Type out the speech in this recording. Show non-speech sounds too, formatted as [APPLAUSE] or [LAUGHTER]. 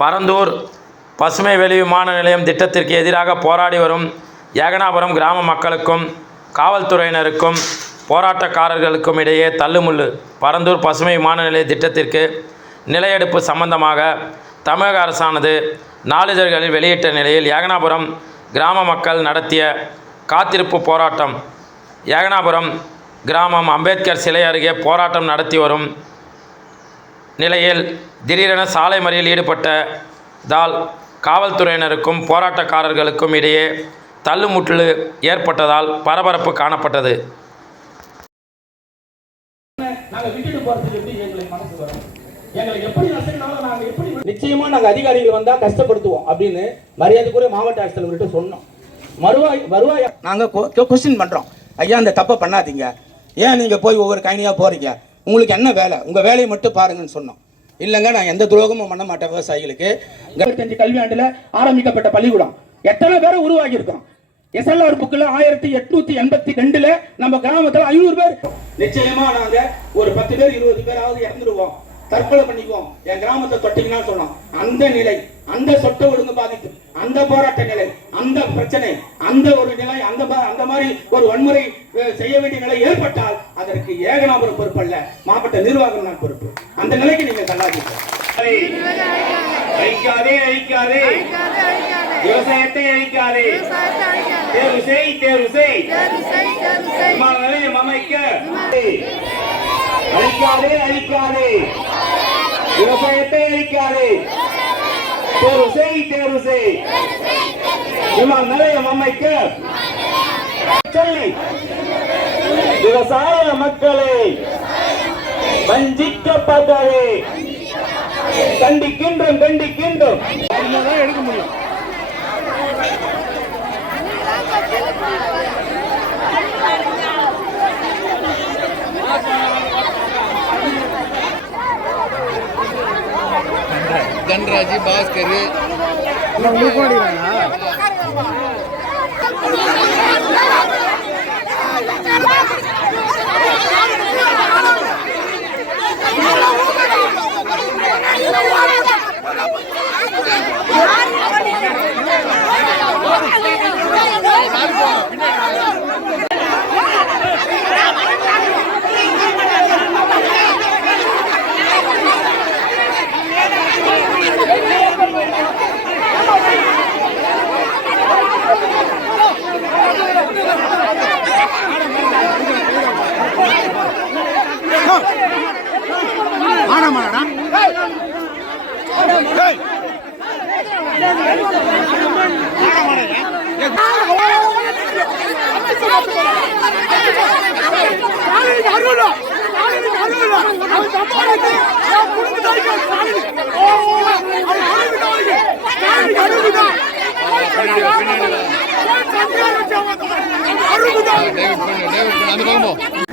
பரந்தூர் பசுமை வெளி விமான நிலையம் திட்டத்திற்கு எதிராக போராடி வரும் ஏகனாபுரம் கிராம மக்களுக்கும் காவல்துறையினருக்கும் போராட்டக்காரர்களுக்கும் இடையே தள்ளுமுள்ளு. பரந்தூர் பசுமை விமான நிலைய திட்டத்திற்கு நிலையெடுப்பு சம்பந்தமாக தமிழக அரசானது நாளிதழ்களில் வெளியிட்ட நிலையில் ஏகனாபுரம் கிராம மக்கள் நடத்திய காத்திருப்பு போராட்டம். ஏகனாபுரம் கிராமம் அம்பேத்கர் சிலை அருகே போராட்டம் நடத்தி வரும் நிலையில் திடீரென சாலை மறியலில் ஈடுபட்டதால் காவல்துறையினருக்கும் போராட்டக்காரர்களுக்கும் இடையே தள்ளுமுட்டலு ஏற்பட்டதால் பரபரப்பு காணப்பட்டது. நிச்சயமா நாங்க அதிகாரிகள் வந்தா கஷ்டப்படுத்துவோம் அப்படின்னு மரியாதைக்குரிய மாவட்ட ஆட்சித்தலைவர்கிட்ட சொன்னோம். மறுவாய் வருவாய் நாங்க கொஸ்டின் பண்றோம். ஐயா இந்த தப்பை பண்ணாதீங்க. ஏன் நீங்க போய் ஒவ்வொரு கைனியா போறீங்க? உங்களுக்கு என்ன வேலை? உங்க வேலையை மட்டும் பாருங்கன்னு சொன்னோம். இல்லைங்க நான் எந்த துரோகமும் பண்ண மாட்டேன் விவசாயிகளுக்கு. இருபத்தஞ்சு கல்வியாண்டுல ஆரம்பிக்கப்பட்ட பள்ளிக்கூடம். எத்தனை பேரை உருவாக்கி இருக்கோம் எஸ்எல்ஆர் புக்ல ஆயிரத்தி எட்நூத்தி எண்பத்தி ரெண்டுல நம்ம கிராமத்துல ஐநூறு பேர் நிச்சயமா நாங்க ஒரு பத்து பேர் இருபது பேராவது இறந்துருவோம். தற்கொலை பண்ணிக்குவோம். என் கிராமத்தை தொட்டீங்கன்னா சொன்னோம். அந்த நிலை அந்த சொட்ட ஒழுங்கு பாதிப்பு அந்த போராட்ட நிலை அந்த பிரச்சனை அந்த ஒரு நிலை அந்த அந்த மாதிரி ஒரு வன்முறை செய்ய வேண்டிய நிலை ஏற்பட்டால் அதற்கு ஏகனாபுரம் பொறுப்பு அல்ல மாவட்ட நிர்வாகம் தான் பொறுப்பு. அந்த நிலைக்கு நீங்க தள்ளாதீங்க. அழிக்காதே அழிக்காதே விவசாயத்தை அழிக்காதே தேர்வு செய் தேர்வு செய். அமைக்க அழிக்காதே அழிக்காதே விவசாயத்தை அழிக்காதே தேர்வு செய் தேர்வு செய். விமான நிலையம் அமைக்க. சொல்லி. விவசாய மக்களை வஞ்சிக்கப்பட்டதே கண்டிக்கின்றோம் கண்டிக்கின்றோம். எடுக்க முடியும் தன்ராஜ் பாஸ்கர் அருகுதான் [LAUGHS] [LAUGHS] அந்த பக்கம் போ